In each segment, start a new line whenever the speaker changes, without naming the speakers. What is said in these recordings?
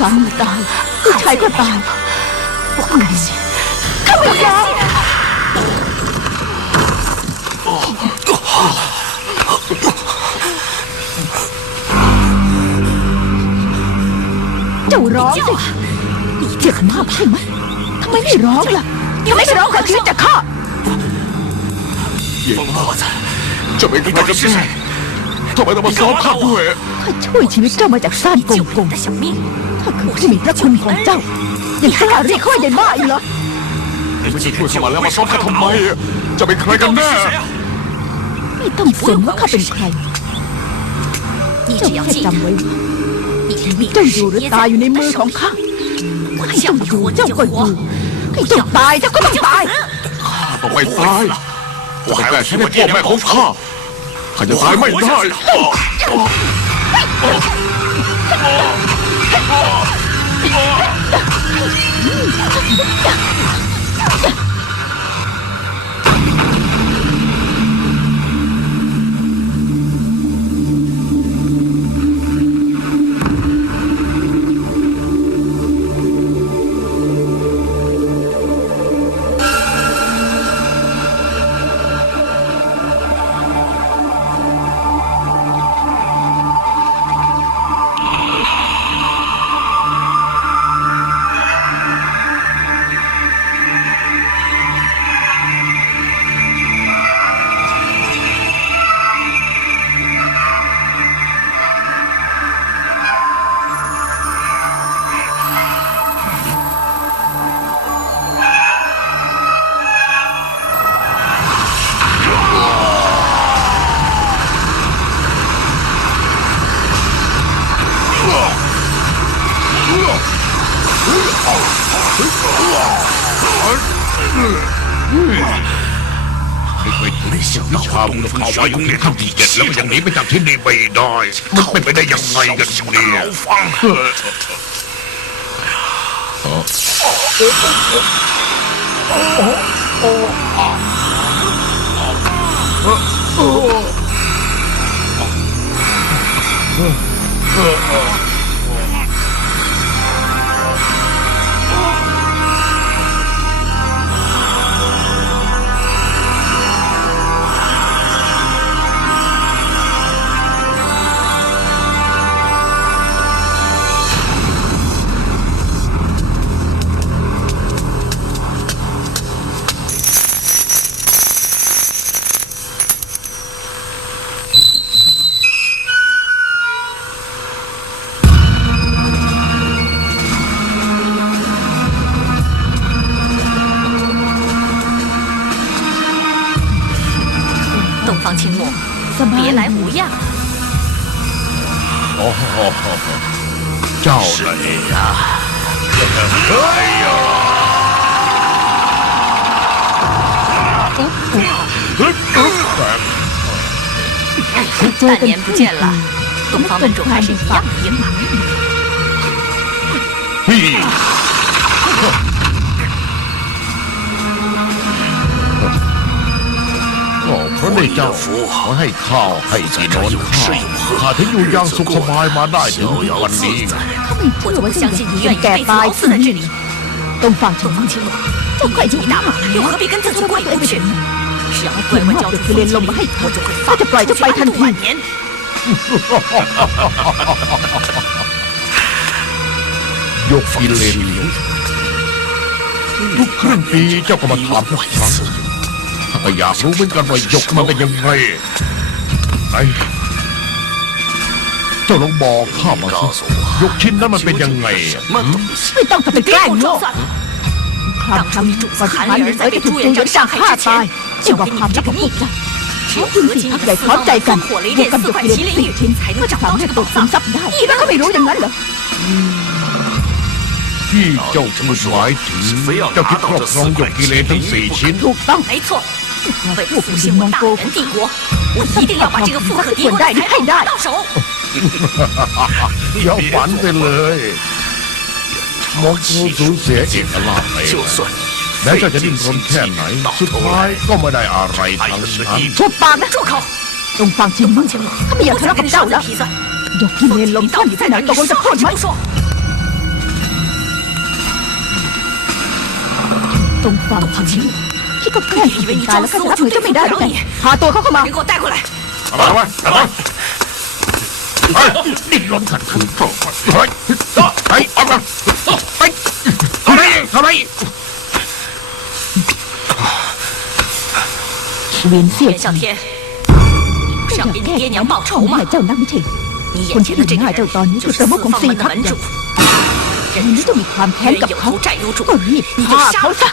สามีตายลูกชายก็ตาย
我不甘心，
ข้าไม่ยอมเจ้าร้องสิเจ็บมากใช่ไหมทำไมไม่ร้องล่ะทำไมไม่ร้องกับชีวิตจะฆ่า
เย็นมากจะเป็นใครกันแน่ทำไมต้องมาซ้อมข้าด้วย
ข้าช่วยชีวิตเจ้ามาจากซ่านกงกงถ้าคือที่มีพระคุณของเจ้ายังกล้าเรียกข้าใหญ่บ้าอีกเหรอ
ในเมื่อช่วยเข้ามาแล้วมาซ้อมข้าทำไมจะเป็นใครกันแน่
ไม่ต้องสนว่าข้าเป็นใครเจ้าแค่จำไว้วิ
ต
เจ้าอยู่หรือตายอยู่ในมือของข้าให้เจ้าอยู่เจ้าก็อยู่ให้เจ้าตายเจ้าก็ต้องตาย
ข้าต้องไม่ตายพวกแม่ชีวิตพ่อแม่ของข้าข้าจะตายไม่ได้ Yeah.
ไม่想วิชาบุรพาวายุเรียนทั้งที่เจ็ดแล้วมันยังหนีไปจากที่นี่ไม่ได้มันเป็นไปได้ยังไงกันเนี่ยฟัง
โอ้
来无恙
滴哦哦哦。圆
着你呀
经
心心
念不见了，东方明明还是一样
你的งสุขสบายมาได้ถึงวันนี้
ข้าไม่
我
เชื่อ
就
ว่า
不
เจ้า
相信你
อยาก
愿意
แก่
一辈子
ตาย
老死在这里。
ต้องฟังฉั
东
น
方青木，
เจ้า快
你
จะ
大马又何必跟自己过意不去？只要乖乖交出风景，我就会放
就拐就拐
安度晚年。
ยกกิเลนทุกครึ่งปีเจ้าก็มาถามทุกครั้ง ข้าอยากรู้เหมือนกันว่ายกมันเป็นยังไงไอ้เจ้าลองบอกข้ามาสิยกชิ้นนั้นมันเป็นยังไง
ไม่ต้องทำเป็นแกล้งโลกข้าวทำจุกสังหารนี้เสยจะถูกตีจนจางฆ่าตายเจ้าบอกความจับขอพวกเจ้า
เขา
คุ
ณ
สี่พั
ก
ใหญ่พร้อมใจกันบวกกับหยกเรี
ย
นสี่
ทิ้ง
ก็จะทำให้ตก
สิ
นท
รั
พย์ได้ที่แล้วก็ไม่รู้อย่างนั้นเหรอ
ที่เจ้าผู้หมายถึงเจ้าคิดครอบครองหยกกิเลนทั้งสี่ชิ้น
ถูกต้อง
为了复兴我大元帝国，我一定要把这个复合帝国的财宝拿到手。
要还的嘞！莫姑主写เอกลักษณ์เลย
就算
แม้เจ้าจะดิ้นรนแค่ไหนสุดท้ายก็ไม่ได้อะไรทั้งนั้น
ทุบปากนะ
住口！
东方金梦，他们也看到很少了。有一年龙到底在哪儿？我们的破门。东方金。你以为你装死就没事
你！哈！我带过来。
来吧，来吧，来吧！哎！
你给我站住！哎！哎！
阿满！哎！阿满！
来！
来！
来！云仙
儿，你
想为
爹娘报仇吗？你演的这个坏
角，
就是我
们
门主。人有仇债有主，
你就杀他！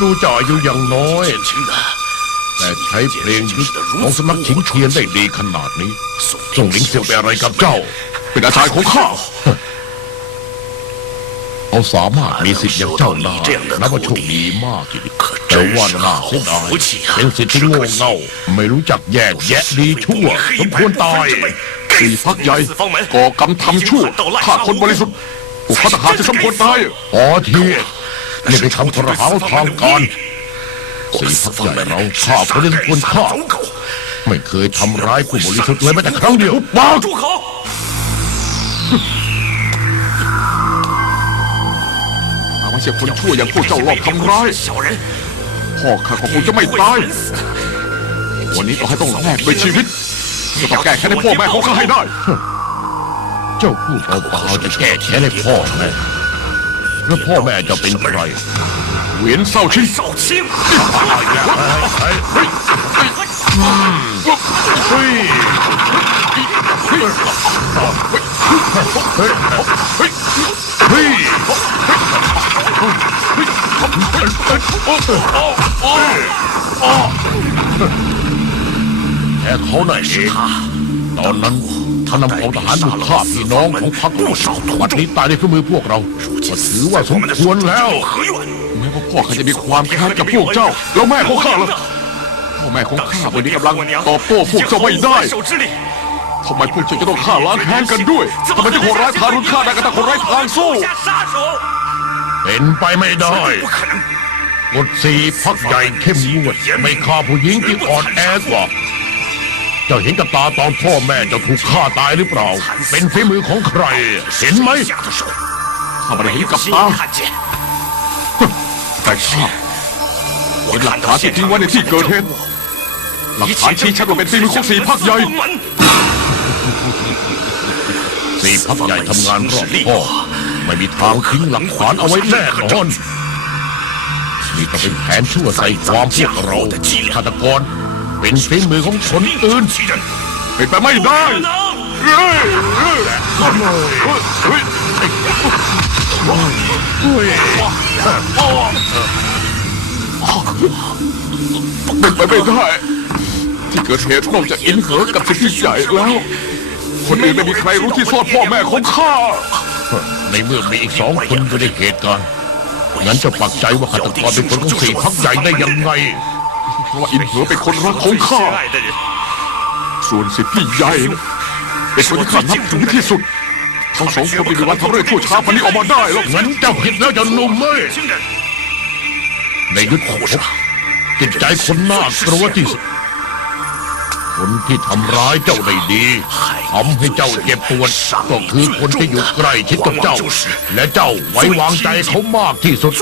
ดูจะอายุยังน้อย แต่ใช้เพลงยุทธของสำนักชิงเทียนได้ดีขนาดนี้ ส่งลิงเสียไปอะไรกับเจ้า
เป็นอาจารย์ของข้า
เขาสามารถมีสิทธิ์อย่างเจ้าได้นับว่าโชคดีมากทีเดียวแต่ว่าน่าเสียดายเป็นสิทธิ์ที่โง่เง่าไม่รู้จักแยกแยะดีชั่วสมควรตาย
สี่พักใหญ่ก่อกรรมทำชั่วฆ่าคนบริสุทธิ์ พวกเขาทหารจะสมควรตาย
อ๋อเทียนี่เป็นคำกรหาวทางการสีพักใหญ่เราข้าพระเล่นคนข้าไม่เคยทำร้ายผู้บริสุทธิ์เลยแม้แต่ครั้งเดียวบ้า
ไม่ใช่คนชั่วอย่างพวกเจ้าหลอกทำร้ายพ่อข้าของคุณจะไม่ตาย วันนี้ต่อให้ต้องแลกด้วยชีวิตก็ต้องแก้แค่ให้พ่อแม่ของข้าให้ได้
เจ้าพูดเบาๆจะแก้แค้นให้พ่อแม่แล้วพ่อแม่จะเป็นใคร
เหวียนเศร้าชิง
少卿，
เฮ้ยเฮ้ยเฮ้ยเฮ้ยแค่เขาน่ะเองตอนนั้น ท่านนำเอาทหารบุกฆ่าพี่น้องของพรรคเวันนี้ตายในฝีมือพวกเราก็ถือว่าสมควรแล้ว
แม้ว่าพ่อข้าจะมีความแค้นกับพวกเจ้า แล้วแม่ของข้าล่ะพ่อแม่ของข้าวันนี้กำลังตอบโต้พวกเจ้าไม่ได้ทำไมพวกเจ้าจะต้องฆ่าล้างแค้นกันด้วยทำไมถึงคนร้ายทารุณฆ่าได้กันแต่คนร้ายทางสู้
เป็นไปไม่ได้กฎสี่พักใหญ่เข้มงวดไม่ฆ่าผู้หญิงที่อ่อนแอกว่า จ้าเห็นกับตาตอนพ่อแม่จะถูกฆ่าตายหรือเปล่า เป็นฝีมือของใคร เห็นไหม
ข้าไม่ได้เห็นกับตาแต่ข้าเห็นหลักฐานที่ทิ้งไว้ในที่เกิดเหตุหลักฐานชี้ชัดว่าเป็นฝีมือของสีพักใหญ่
สีพักใหญ่ทำงานรอบพ่อไม่มีทางทิ้งหลักฐานเอาไว้แน่นอนนี่จะเป็นแผนชั่วใส่ความพวกเราฆาตกร เป็นฝีมือของคนอื่น
เป็นไปไม่ได้เป็นไปไม่ได้ที่เกิดเหตุนอกจากอินเหินกับสิ่งที่ใหญ่แล้ว คนอื่นไม่มีใครรู้ที่ซ่อนพ่อแม่ของข้า
ในเมื่อมีอีกสองคนอยู่ในเหตุการณ์งั้นจะปักใจว่าฆาตกรเป็นคนของสี่พักใหญ่ได้ยังไง
เพราะอินเหอเป็นคนรักของข้า ส่วนสิทธิ์พี่ใหญ่เป็นคนที่ข้านับถือที่สุด ทั้งสองคนไมีวันทำเรื่องชั่วช้าพันนี้ออกมาได้หรอก
งั้นเจ้าผิดแล้วจ้าหนุ่มเลยในยุทธโขบจิตใจคนน่ากลัวที่สุด คนที่ทำร้ายเจ้าในดีทำให้เจ้าเจ็บปวดก็คือคนที่อยู่ใกล้ชิดกับเจ้า และเจ้าไว้วางใจเขามากที่สุด